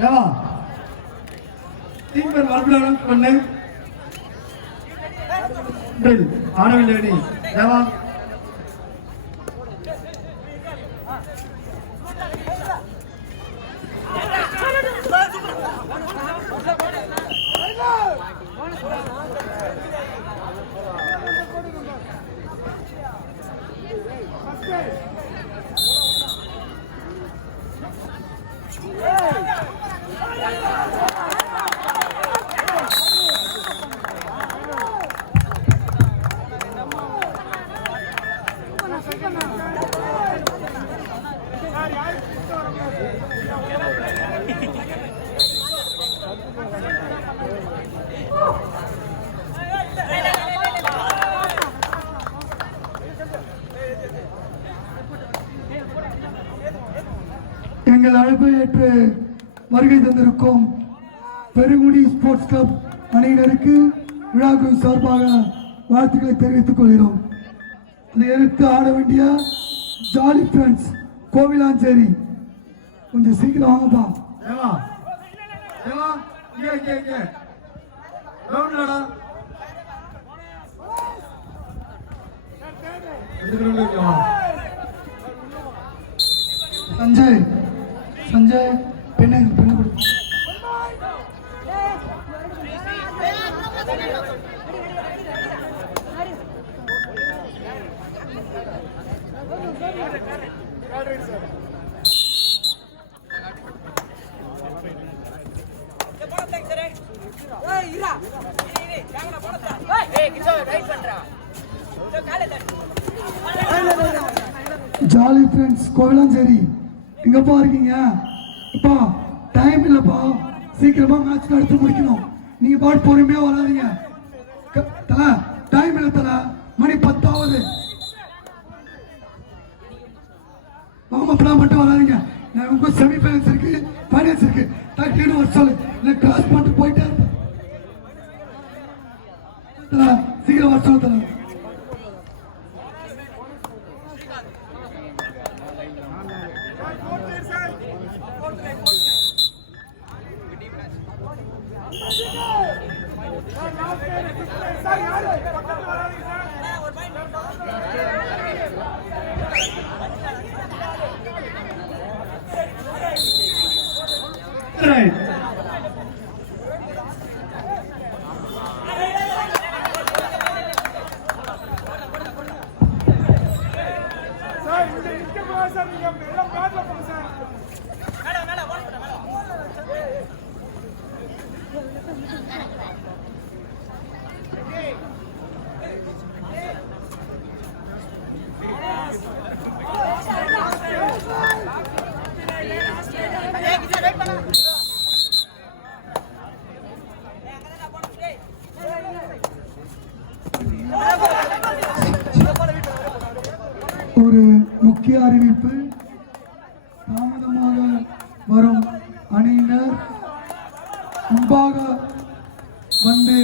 ஏவா team பேர் மறுபடியும் பண்ணு ஆடவில்லை அணி ஏவா எங்கள் அழைப்பை ஏற்று வருகை தந்திருக்கும் பெருங்குடி ஸ்போர்ட்ஸ் கிளப் அணியினருக்கு விழாக்குழு சார்பாக வாழ்த்துக்களை தெரிவித்துக் கொள்கிறோம். அதை எடுத்து ஆட வேண்டிய ஜாலி ஃப்ரெண்ட்ஸ் கோவிலாஞ்சேரி கொஞ்சம் சீக்கிரம் வாங்கப்பா. சஞ்சய் சஞ்சய் பெண்ணை பெண்ணை கொடு. ஜாலி ஃப்ரெண்ட்ஸ் கோவிலாஞ்சேரி எங்கப்பா இருக்கீங்க? அப்பா டைம் இல்லப்பா, சீக்கிரமா மேட்ச் நடத்தி முடிக்கணும். நீங்க பாட்டு பொறுமையா வராதீங்க. தல டைம் இல்ல தல, மணி 10 ஆகுது. மாமாப்படா மட்டும் வராதீங்க. நான் உங்க செமி ஃபைனல்ஸ் இருக்கு, ஃபைனல்ஸ் இருக்கு. டக்குனு ஒரு சொல்லு இல்லை கிராஸ் பண்ணிட்டு போயிட்டே இருப்பேன். சீக்கிரம் வர சொல்லு தல. ஒரு முக்கிய அறிவிப்பு. தாமதமாக வரும் அணியினர் முன்பாக வந்து